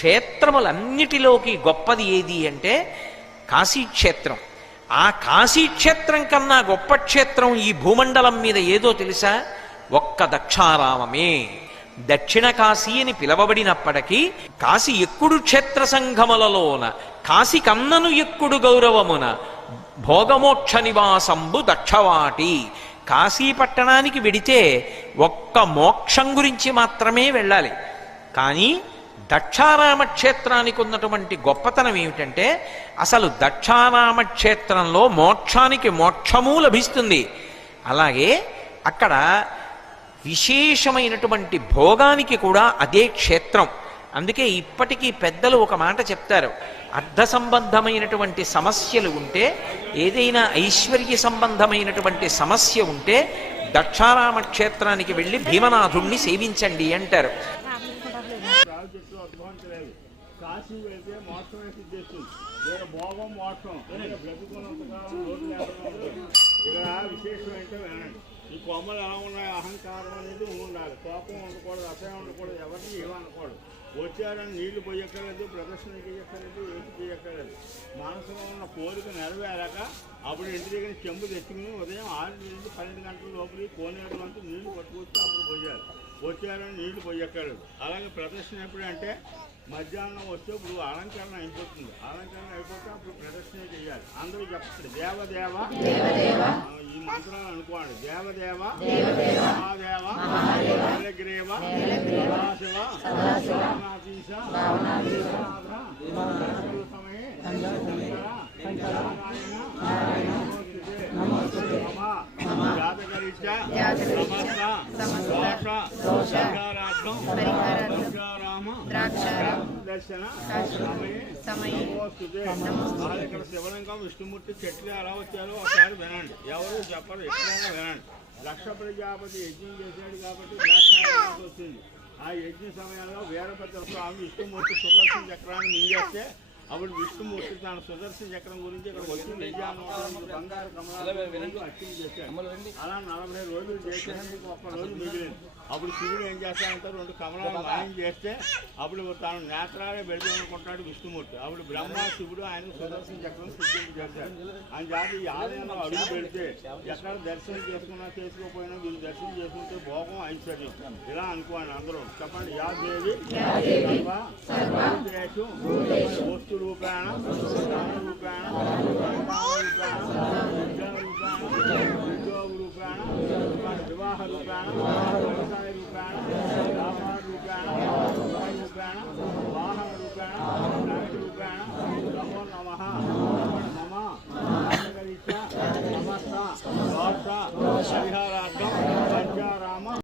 క్షేత్రములన్నిటిలోకి గొప్పది ఏది అంటే కాశీక్షేత్రం. ఆ కాశీక్షేత్రం కన్నా గొప్ప క్షేత్రం ఈ భూమండలం మీద ఏదో తెలుసా? ఒక్క దక్షారామమే. దక్షిణ కాశీ అని పిలవబడినప్పటికీ కాశీ ఎక్కుడు క్షేత్ర సంఘములలోన కాశీ కన్నను ఎక్కుడు గౌరవమున భోగమోక్ష నివాసంబు దక్షవాటి. కాశీ పట్టణానికి వెడితే ఒక్క మోక్షం గురించి మాత్రమే వెళ్ళాలి. కానీ దక్షారామ క్షేత్రానికి ఉన్నటువంటి గొప్పతనం ఏమిటంటే అసలు దక్షారామ క్షేత్రంలో మోక్షానికి మోక్షము లభిస్తుంది. అలాగే అక్కడ విశేషమైనటువంటి భోగానికి కూడా అదే క్షేత్రం. అందుకే ఇప్పటికీ పెద్దలు ఒక మాట చెప్తారు, అర్థ సంబంధమైనటువంటి సమస్యలు ఉంటే, ఏదైనా ఐశ్వర్య సంబంధమైనటువంటి సమస్య ఉంటే దక్షారామ క్షేత్రానికి వెళ్ళి భీమనాథుణ్ణి సేవించండి అంటారు. కాశీ వెళ్తే మోక్షమే సిద్ధిస్తుంది. ఇక్కడ భోగం మోక్షం బ్రతుకున్నంతకాలం రోడ్డు లేకపోతే ఇక్కడ విశేషం ఏంటో వినండి. ఈ కొమ్మలు ఎలా ఉన్నాయి? అహంకారం అనేది ఉండాలి, కోపం ఉండకూడదు, అసహ్యం ఉండకూడదు, ఎవరిని ఏమనకూడదు. వచ్చారని నీళ్లు పోయక్కర్లేదు, ప్రదర్శన చేయక్కర్లేదు, ఏమి చేయక్కర్లేదు. మనసులో ఉన్న కోరిక నెరవేరాక అప్పుడు ఇంటి దగ్గర చెంబు తెచ్చుకుని ఉదయం 6 నుంచి 12 గంటల లోపలి కోనేరు అంతా నీళ్లు పట్టుకొచ్చి అప్పుడు పోయారు. వచ్చారని నీళ్లు పోయక్కర్లేదు. అలాగే ప్రదర్శన ఎప్పుడంటే మధ్యాహ్నం వస్తే ఇప్పుడు అలంకరణ అయిపోతుంది. అలంకరణ అయిపోతే అప్పుడు ప్రదర్శన చేయాలి. అందరూ చెప్తారు దేవదేవ, ఈ మంత్రాలు అనుకోండి. దేవదేవ, మహాదేవ, నీలగ్రీవ, సదాశివ, సమయే జాతకరీత్యా దర్శన సమయే. ఇక్కడ శివలింగం విష్ణుమూర్తి చెట్లు ఎలా వచ్చారో ఒకసారి వినండి. ఎవరు చెప్పరు, ఎక్కడైనా వినండి. లక్ష ప్రజాపతి యజ్ఞం చేశాడు కాబట్టి ద్రాక్షారామం వచ్చింది. ఆ యజ్ఞ సమయంలో వీరభద్ర స్వామి విష్ణుమూర్తి సుదర్శన చక్రాన్ని మింగేస్తే అప్పుడు విష్ణుమూర్తి తన సుదర్శన చక్రం గురించి ఇక్కడ వచ్చి బంగారు కమలాలు అర్చన చేశాడు. అలా 40 రోజులు చేసేది, ఒక్క రోజు మిగిలింది. అప్పుడు శివుడు ఏం చేస్తాడంటే 2 కమలాలు మాయం చేస్తే అప్పుడు తాను నేత్రాలే పెడదామనుకుంటాడు విష్ణుమూర్తి. అప్పుడు బ్రహ్మ శివుడు ఆయనకు సుదర్శన చక్రం సిద్ధించి చేశాడు. ఆయన జాతి ఈ ఆలయంలో అడుగు పెడితే ఎక్కడ దర్శనం చేసుకున్నా చేసుకోకపోయినా వీళ్ళు దర్శనం చేసుకుంటే భోగం ఐశ్వర్యం ఇలా అనుకోండి. అందరూ చెప్పండి. యా దేవి వస్తు రూపేణ రూపేణ ఉద్యోగ రూపేణ వివాహ రూపేణ వ్యవసాయ రూపేణ వ్యాపార రూపేణ రూపేణ వాహన రూపేణ రూపేణ నమో నమః మమ సమస్త దోష పరిహార